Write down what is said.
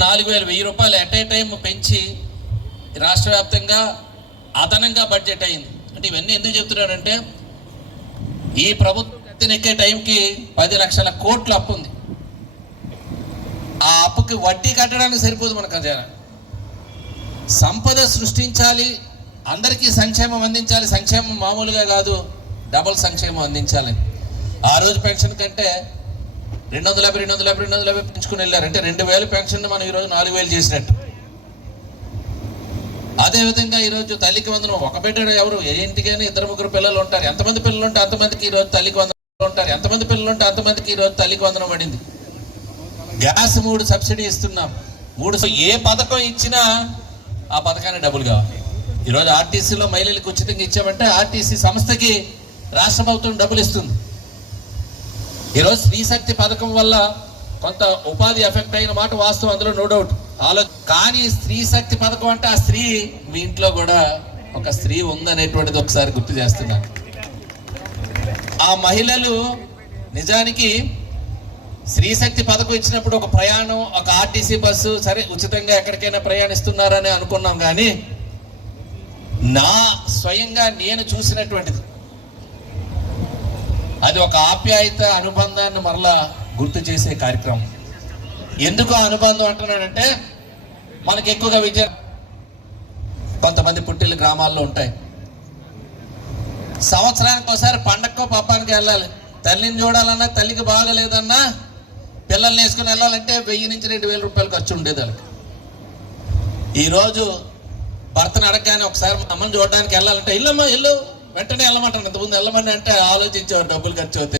నాలుగు వేల వెయ్యి రూపాయలు ఎట్ ఏ టైం పెంచి రాష్ట్ర వ్యాప్తంగా అదనంగా బడ్జెట్ అయింది. అంటే ఇవన్నీ ఎందుకు చెప్తున్నానంటే ఈ ప్రభుత్వం ఎక్కే టైంకి పది లక్షల కోట్ల అప్పు ఉంది. ఆ అప్పుకి వడ్డీ కట్టడానికి సరిపోదు మన ఖజానా సంపద సృష్టించాలి అందరికీ సంక్షేమం అందించాలి. సంక్షేమం మామూలుగా కాదు డబుల్ సంక్షేమం అందించాలని. ఆ రోజు పెన్షన్ కంటే రెండు వందల యాభై రెండు వందల యాభై రెండు వందల యాభై పెంచుకుని వెళ్ళారు. అంటే రెండు వేలు పెన్షన్ మనం ఈరోజు నాలుగు వేలు చేసినట్టు. అదేవిధంగా ఈరోజు తల్లికి వందనం ఒక బిడ్డ ఎవరు? ఏ ఇంటికైనా ఇద్దరు ముగ్గురు పిల్లలు ఉంటారు. ఎంతమంది పిల్లలు ఉంటే అంతమందికి ఈరోజు తల్లికి వందనం ఉంటారు. ఎంతమంది పిల్లలు ఉంటే అంతమందికి ఈరోజు తల్లికి వందనం పడింది. గ్యాస్ మూడు సబ్సిడీ ఇస్తున్నాం. మూడు ఏ పథకం ఇచ్చినా ఆ పథకానికి డబ్బులు కావాలి. ఈరోజు ఆర్టీసీలో మహిళలకు ఉచితంగా ఇచ్చామంటే ఆర్టీసీ సంస్థకి రాష్ట్ర ప్రభుత్వం డబ్బులు ఇస్తుంది. ఈరోజు స్త్రీ శక్తి పథకం వల్ల కొంత ఉపాధి ఎఫెక్ట్ అయిన మాట వాస్తవం అందులో నో డౌట్ ఆలో కానీ స్త్రీ శక్తి పథకం అంటే ఆ స్త్రీ మీ ఇంట్లో కూడా ఒక స్త్రీ ఉందనేటువంటిది ఒకసారి గుర్తు చేస్తున్నాను ఆ మహిళలు నిజానికి స్త్రీ శక్తి పథకం ఇచ్చినప్పుడు ఒక ప్రయాణం ఒక ఆర్టీసీ బస్సు సరే ఉచితంగా ఎక్కడికైనా ప్రయాణిస్తున్నారని అనుకున్నాం కానీ నా స్వయంగా నేను చూసినటువంటిది అది ఒక ఆప్యాయత అనుబంధాన్ని మరలా గుర్తు చేసే కార్యక్రమం. ఎందుకు ఆ అనుబంధం అంటున్నాడంటే మనకి ఎక్కువగా విద్య కొంతమంది పుట్టిల్లు గ్రామాల్లో ఉంటాయి. సంవత్సరానికి ఒకసారి పండక్కో పాపానికి వెళ్ళాలి. తల్లిని చూడాలన్నా తల్లికి బాగలేదన్నా పిల్లల్ని వేసుకుని వెళ్ళాలంటే వెయ్యి నుంచి రెండు వేల రూపాయలు ఖర్చు ఉండేది వాళ్ళకి. ఈరోజు భర్తను అడగగానే ఒకసారి మా అమ్మని చూడడానికి వెళ్ళాలంటే ఇల్లమ్మా ఇల్లు వెంటనే వెళ్ళమంటాను. ఇంతకుముందు వెళ్ళమని అంటే ఆలోచించేవారు డబ్బులు ఖర్చు అవుతాయి.